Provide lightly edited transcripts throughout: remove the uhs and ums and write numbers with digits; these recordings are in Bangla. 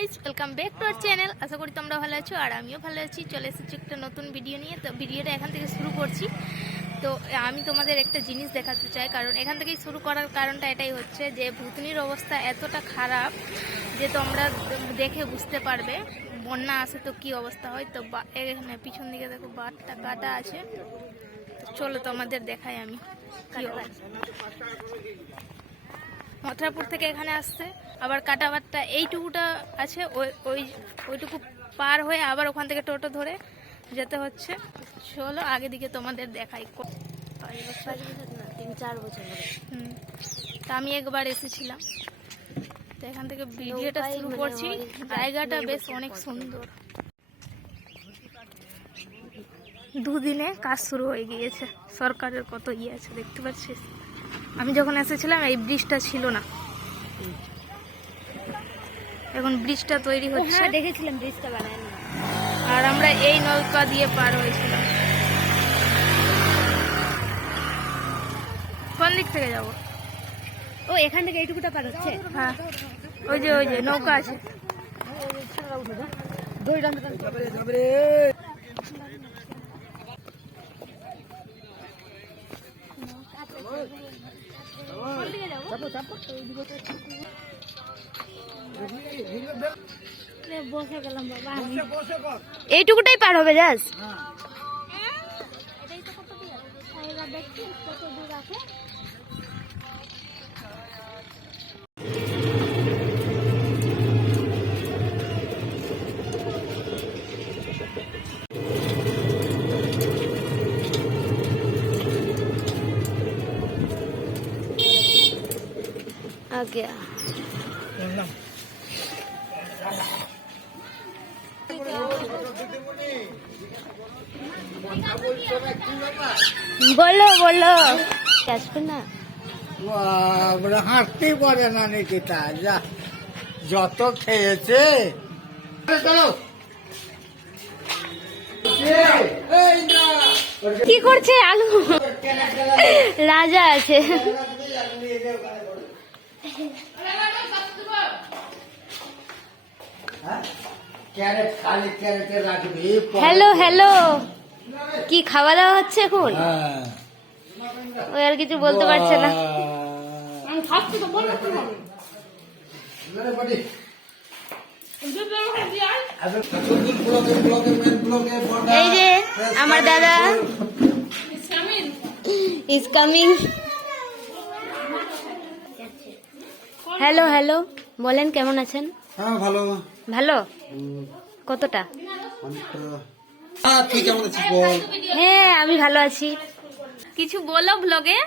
Guys, welcome back to our channel. আশা করি তোমরা ভালো আছো আর আমিও ভালো আছি। চলে এসেছি একটা নতুন ভিডিও নিয়ে। তো ভিডিওটা এখান থেকে শুরু করছি। তো আমি তোমাদের একটা জিনিস দেখাতে চাই, কারণ এখান থেকেই শুরু করার কারণটা এটাই হচ্ছে যে ভুতনির অবস্থা এতটা খারাপ যে তোমরা দেখে বুঝতে পারবে বন্যা আসে তো কি অবস্থা হয়। তো এখানে পিছন দিকে দেখো বাঁধটা কাটা আছে। চলো তোমাদের দেখাই আমি কি অবস্থা। মথুরাপুর থেকে এখানে আসছে, আবার কাটাবারটা এইটুকুটা আছে, ওইটুকু পার হয়ে আবার ওখান থেকে টোটো ধরে যেতে হচ্ছে। চলো আগে দিকে তোমাদের দেখাই। 3-4 বছর তা আমি একবার এসেছিলাম, তো এখান থেকে ভিডিওটা শুরু করছি। জায়গাটা বেশ অনেক সুন্দর। দুদিনে কাজ শুরু হয়ে গিয়েছে। সরকারের কত ইয়ে আছে দেখতে পাচ্ছিস। আমি যখন এসেছিলাম এই ব্রিজটা ছিল না, এখন ব্রিজটা তৈরি হচ্ছে। হ্যাঁ দেখেছিলাম ব্রিজটা বানানো, আর আমরা এই নৌকা দিয়ে পার হয়েছিলাম। কোন দিক থেকে যাব? ও এখান থেকে এইটুকুটা পার হচ্ছে। হ্যাঁ, ওই যে নৌকা আছে। এইটুকুটাই পার হবে যাস। আগে বলো বলো আসবে না, হাঁটতেই পারে না নিকিতা, যত খেয়েছে। কি করছে আলু? রাজা আছে। হ্যালো হ্যালো, কি খাওয়া দাওয়া হচ্ছে এখন? ওই আর কিছু বলতে পারছে না। এই যে আমার দাদা ইজ কামিং। হ্যালো হ্যালো, বলেন কেমন আছেন? হ্যাঁ ভালো। ভালো কতটা? তুই কেমন আছিস বল? হ্যাঁ আমি ভালো আছি। কিছু বলো ব্লগে।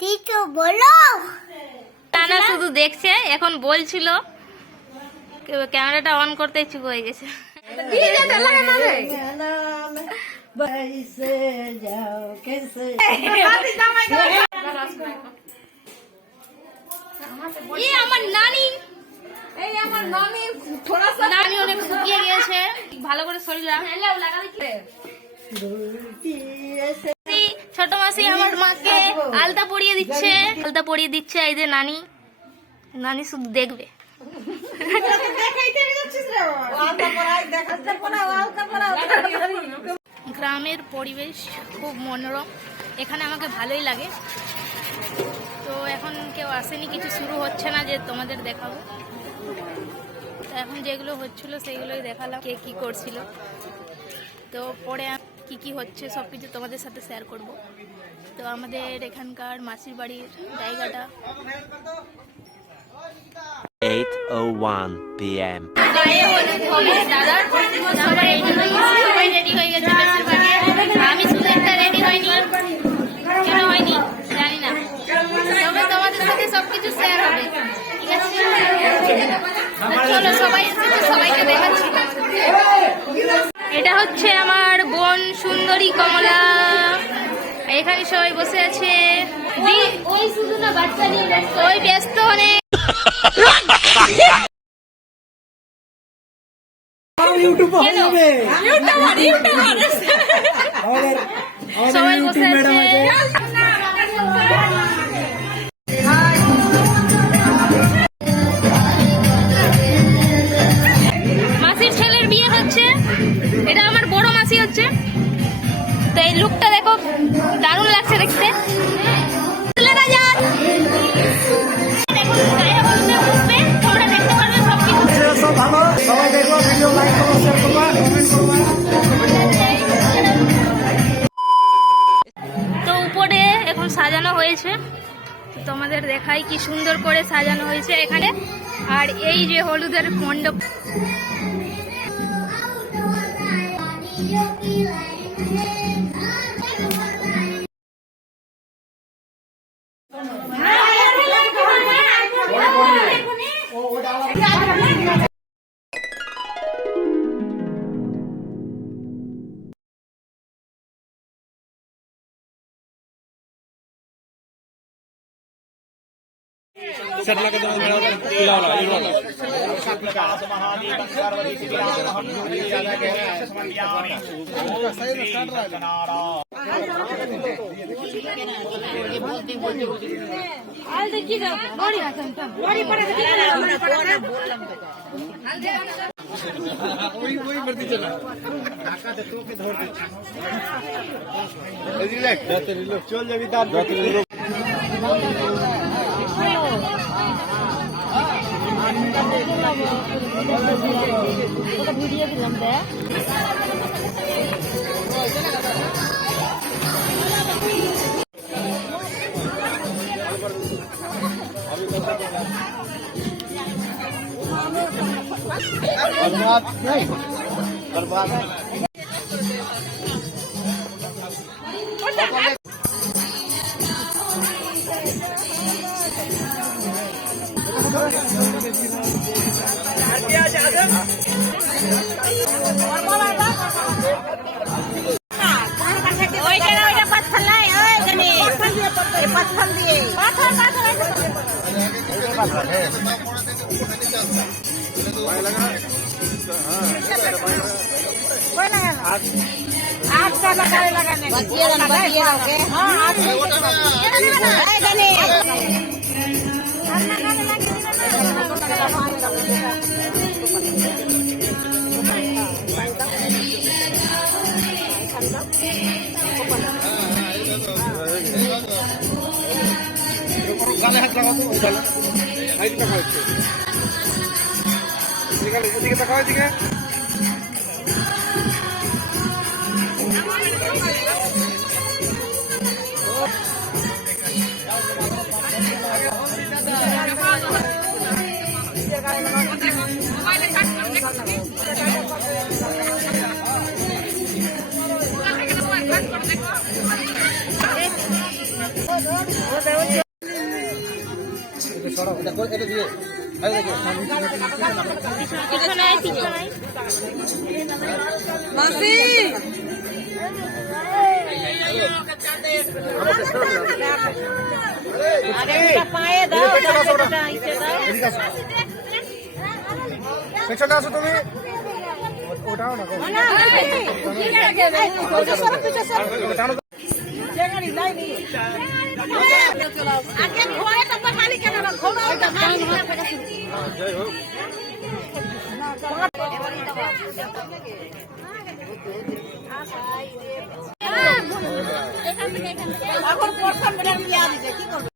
কিছু বলো। টানা শুধু দেখছে, এখন বলছিল। ক্যামেরাটা অন করতে চুপ হয়ে গেছে। আমার নানি, নানি অনেক শুকিয়ে গিয়েছে, ভালো করে শরীর। ছোট মাসি আমার মাকে আলতা পরিয়ে দিচ্ছে। এই যে নানি, নানি শুধু দেখবে। গ্রামের পরিবেশ খুব মনোরম, এখানে আমাকে ভালোই লাগে। তো এখন কেউ আসেনি, কিছু শুরু হচ্ছে না যে তোমাদের দেখাবো। তো এখন যেগুলো হচ্ছিল সেইগুলোই দেখালাম, কে কি করছিল। তো পরে কি কি হচ্ছে সব কিছু তোমাদের সাথে শেয়ার করব। তো আমাদের এখানকার মাসির বাড়ির জায়গাটা 8:01 p.m. আমি শুধু একটা রেডি হয়নি, কেন হয়নি জানি না, তবে তোমাদের সাথে সবকিছু শেয়ার হবে। ঠিক আছে, চলো সবাইকে দেখাচ্ছি। এটা হচ্ছে আমার বোন সুন্দরী কমলা, এখানে সবাই বসে আছে। ওই শুধু না বাচ্চা নিয়ে ওই ব্যস্ত অনেক। সবাই বসে আছে। চলছে। তো তোমাদের দেখাই কি সুন্দর করে সাজানো হয়েছে এখানে। আর এই যে হলুদের মণ্ডপ, চল যাবি তার ভিডিও দিলাম দেখ। बर्बाद नहीं बर्बाद গালে হাত লাগাও তো গালে এইদিকে তাকাও এদিকে তাকাও এদিকে এটা দিয়ে পিছনে আয়, পিছনে আয়। পেছনে আসো তুমি ওটাও না এখন প্রথম কি করবে?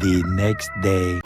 The next day.